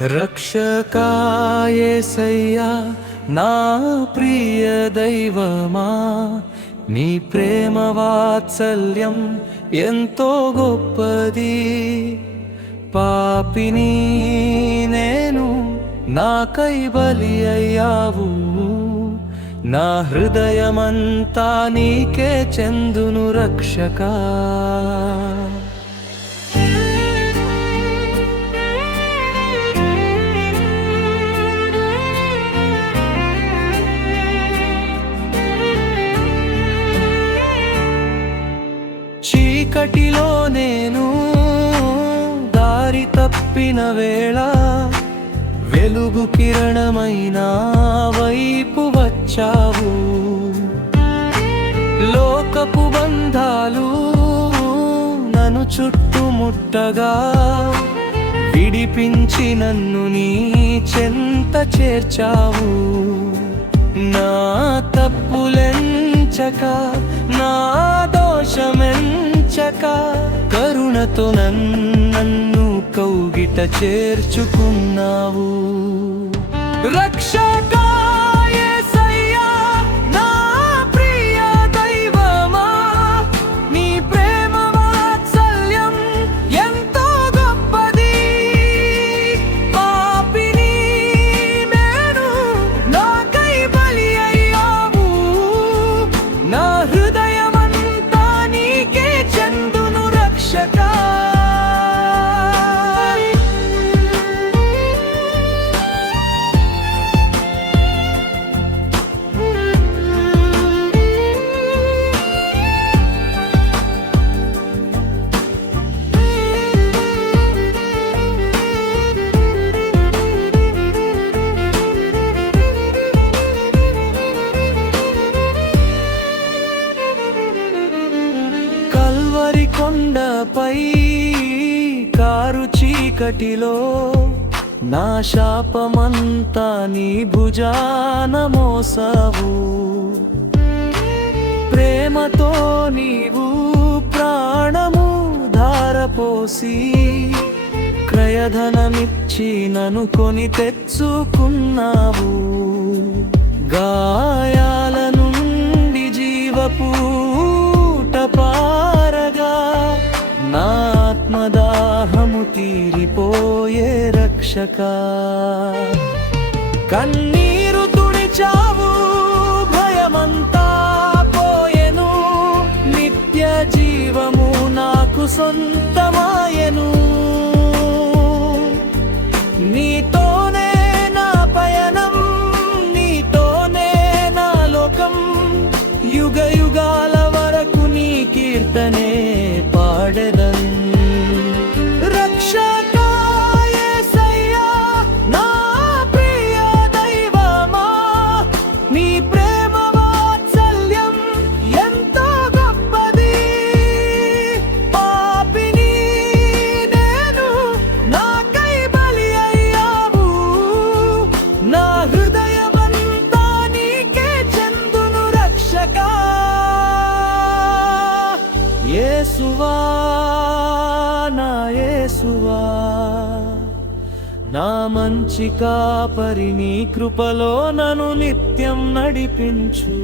రక్షకా యేసయ్యా నా ప్రియ దైవమా, నీ ప్రేమ వాత్సల్యం ఎంతో గొప్పది. పాపిని నేను, నాకై బలి అయ్యావు, నా హృదయమంతా నీకే చెందును రక్షకా. చీకటిలో నేను దారి తప్పిన వేళ, వెలుగు కిరణమైన వైపు వచ్చావు. లోకపు బంధాలు నన్ను చుట్టుముట్టగా, విడిపించి నన్ను నీ చెంత చేర్చావు. నా తప్పులెంచక, నా దోషమెంచక, కరుణతో నన్ను కౌగిట చేర్చుకున్నావు. రక్షకా యేసయ్యా నా ప్రియ దైవమా, నీ ప్రేమ వాత్సల్యం ఎంతో గొప్పది. పాపిని నేను, నాకై బలి అయ్యావు, నా హృదయమంతా నీకే చెందును రక్షకా. కల్వరి కొండపై కారు చీకటిలో, నా శాపమంతా నీ భుజాన మోసావు. ప్రేమతో నీవు ప్రాణము ధారపోసి, క్రయధనమిచ్చి నన్ను కొని తెచ్చుకున్నావు. గాయాల నుండి జీవపు పారగా, నా ఆత్మదాహము తీరిపోయే రక్షకా. కన్నీరు తుడిచావు, భయమంతా పోయెను, నిత్య జీవము నాకు సొంతమాయెను. నీతోనే నా పయనం, నీతోనే నా లోకం, యుగ యుగాల వరకు నీ కీర్తనే పాడెదన్. రక్షకా యేసయ్యా నా ప్రియ దైవమా, నీ ప్రేమ వాత్సల్యం ఎంతో గొప్పది. పాపిని నేను, నాకై బలి అయ్యావు, నా హృదయమంతా నీకే చెందును రక్షకా. యేసువా నా యేసువా, నా మంచి కాపరి, నీ కృపలో నన్ను నిత్యం నడిపించు.